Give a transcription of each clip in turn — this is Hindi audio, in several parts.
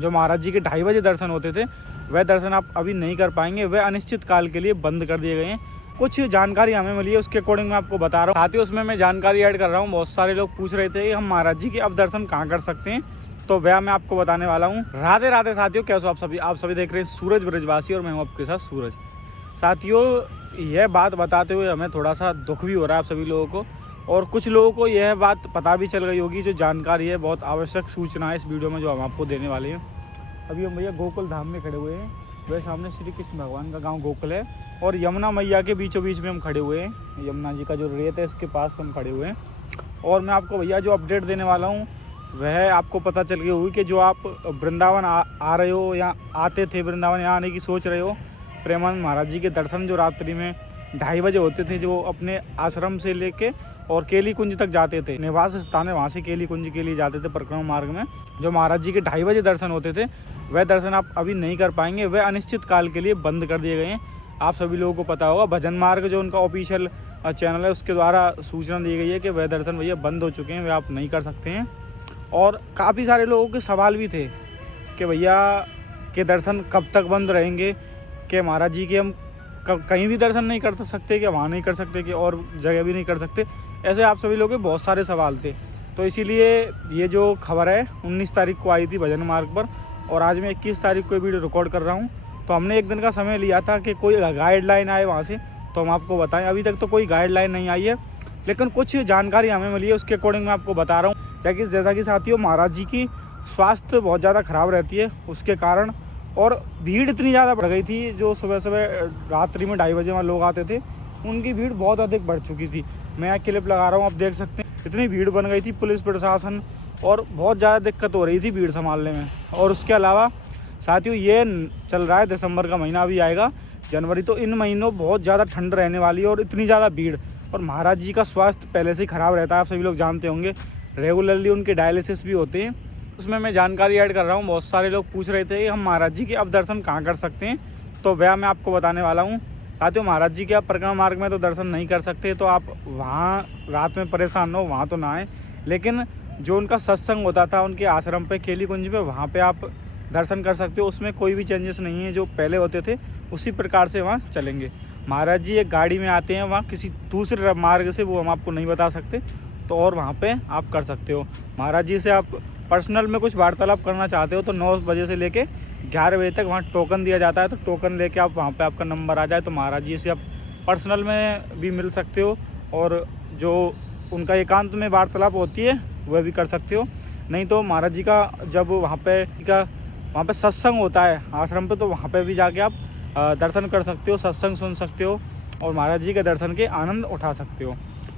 जो महाराज जी के 2:30 बजे दर्शन होते थे वह दर्शन आप अभी नहीं कर पाएंगे, वह अनिश्चित काल के लिए बंद कर दिए गए हैं। कुछ जानकारी हमें मिली है, उसके अकॉर्डिंग मैं आपको बता रहा हूँ। साथ ही उसमें मैं जानकारी ऐड कर रहा हूँ। बहुत सारे लोग पूछ रहे थे कि हम महाराज जी के अब दर्शन कहाँ कर सकते हैं, तो वह मैं आपको बताने वाला हूँ। राधे राधे साथियों, कैसे हो आप सभी देख रहे हैं सूरज ब्रजवासी और मैं हूँ आपके साथ सूरज। साथियों, यह बात बताते हुए हमें थोड़ा सा दुख भी हो रहा है आप सभी लोगों को, और कुछ लोगों को यह बात पता भी चल गई होगी। जो जानकारी है, बहुत आवश्यक सूचना है इस वीडियो में जो हम आपको देने वाले हैं। अभी हम भैया गोकुल धाम में खड़े हुए हैं। वह सामने श्री कृष्ण भगवान का गांव गोकुल है और यमुना मैया के बीचों बीच में हम खड़े हुए हैं। यमुना जी का जो रेत है इसके पास हम खड़े हुए हैं। और मैं आपको भैया जो अपडेट देने वाला हूँ वह आपको पता चल गई होगी कि जो आप वृंदावन आ रहे हो या आते थे वृंदावन, यहाँ आने की सोच रहे हो, प्रेमानंद महाराज जी के दर्शन जो रात्रि में 2:30 बजे होते थे, जो अपने आश्रम से लेके और केली कुंज तक जाते थे, निवास स्थान है वहाँ से केली कुंज के लिए जाते थे परिक्रमा मार्ग में। जो महाराज जी के 2:30 बजे दर्शन होते थे वह दर्शन आप अभी नहीं कर पाएंगे, वह अनिश्चित काल के लिए बंद कर दिए गए हैं। आप सभी लोगों को पता होगा, भजन मार्ग जो उनका ऑफिशियल चैनल है उसके द्वारा सूचना दी गई है कि वह दर्शन भैया बंद हो चुके हैं, वह आप नहीं कर सकते हैं। और काफ़ी सारे लोगों के सवाल भी थे कि भैया के दर्शन कब तक बंद रहेंगे, कि महाराज जी के हम कहीं भी दर्शन नहीं कर सकते, कि वहाँ नहीं कर सकते, कि और जगह भी नहीं कर सकते। ऐसे आप सभी लोगों के बहुत सारे सवाल थे। तो इसीलिए ये जो खबर है 19 तारीख को आई थी भजन मार्ग पर, और आज मैं 21 तारीख को वीडियो रिकॉर्ड कर रहा हूँ। तो हमने एक दिन का समय लिया था कि कोई गाइडलाइन आए वहाँ से तो हम आपको बताएं। अभी तक तो कोई गाइडलाइन नहीं आई है, लेकिन कुछ जानकारी हमें मिली है, उसके अकॉर्डिंग मैं आपको बता रहा हूँ। जैसा कि साथियों, महाराज जी की स्वास्थ्य बहुत ज़्यादा ख़राब रहती है, उसके कारण और भीड़ इतनी ज़्यादा बढ़ गई थी। जो सुबह सुबह रात्रि में 2:30 बजे वहाँ लोग आते थे, उनकी भीड़ बहुत अधिक बढ़ चुकी थी। मैं यहाँ क्लिप लगा रहा हूँ, आप देख सकते हैं इतनी भीड़ बन गई थी, पुलिस प्रशासन और बहुत ज़्यादा दिक्कत हो रही थी भीड़ संभालने में। और उसके अलावा साथियों, ये चल रहा है दिसंबर का महीना अभी आएगा, जनवरी, तो इन महीनों बहुत ज़्यादा ठंड रहने वाली है और इतनी ज़्यादा भीड़। और महाराज जी का स्वास्थ्य पहले से ही ख़राब रहता है, आप सभी लोग जानते होंगे। रेगुलरली उनके डायलिसिस भी होते हैं, उसमें मैं जानकारी ऐड कर रहा हूँ। बहुत सारे लोग पूछ रहे थे कि हम महाराज जी के अब दर्शन कहाँ कर सकते हैं, तो वह मैं आपको बताने वाला हूँ। साथियों, महाराज जी के आप परिक्रमा मार्ग में तो दर्शन नहीं कर सकते, तो आप वहाँ रात में परेशान हो वहाँ तो ना आए, लेकिन जो उनका सत्संग होता था उनके आश्रम पे केली कुंज पे, वहाँ पे आप दर्शन कर सकते हो। उसमें कोई भी चेंजेस नहीं है, जो पहले होते थे उसी प्रकार से वहाँ चलेंगे। महाराज जी एक गाड़ी में आते हैं, वहाँ किसी दूसरे मार्ग से, वो हम आपको नहीं बता सकते, तो और वहाँ पे आप कर सकते हो। महाराज जी से आप पर्सनल में कुछ वार्तालाप करना चाहते हो तो 9 बजे से लेके 11 बजे तक वहाँ टोकन दिया जाता है, तो टोकन लेके आप वहाँ पे आपका नंबर आ जाए तो महाराज जी से आप पर्सनल में भी मिल सकते हो, और जो उनका एकांत में वार्तालाप होती है वह भी कर सकते हो। नहीं तो महाराज जी का जब वहाँ पे सत्संग होता है आश्रम पे, तो वहाँ पे भी जाके आप दर्शन कर सकते हो, सत्संग सुन सकते हो और महाराज जी के दर्शन के आनंद उठा सकते हो।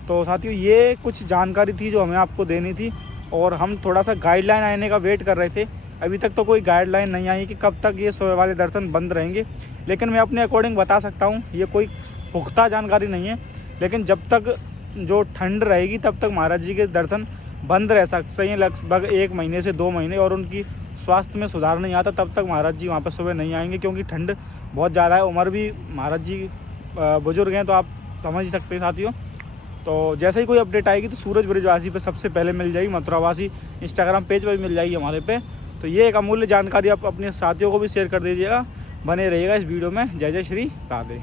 तो साथियों, ये कुछ जानकारी थी जो हमें आपको देनी थी, और हम थोड़ा सा गाइडलाइन आने का वेट कर रहे थे। अभी तक तो कोई गाइडलाइन नहीं आई कि कब तक ये सुबह वाले दर्शन बंद रहेंगे, लेकिन मैं अपने अकॉर्डिंग बता सकता हूँ, ये कोई पुख्ता जानकारी नहीं है। लेकिन जब तक जो ठंड रहेगी तब तक महाराज जी के दर्शन बंद रह सकते हैं, लगभग 1 महीने से 2 महीने, और उनकी स्वास्थ्य में सुधार नहीं आता तब तक महाराज जी वहाँ पर सुबह नहीं आएंगे, क्योंकि ठंड बहुत ज़्यादा है। उम्र भी महाराज जी बुजुर्ग हैं, तो आप समझ ही सकते हैं साथियों। तो जैसे ही कोई अपडेट आएगी तो सूरज ब्रजवासी पे सबसे पहले मिल जाएगी, मथुरावासी इंस्टाग्राम पेज पर भी मिल जाएगी हमारे पे। तो ये एक अमूल्य जानकारी आप अपने साथियों को भी शेयर कर दीजिएगा। बने रहिएगा इस वीडियो में। जय जय श्री राधे।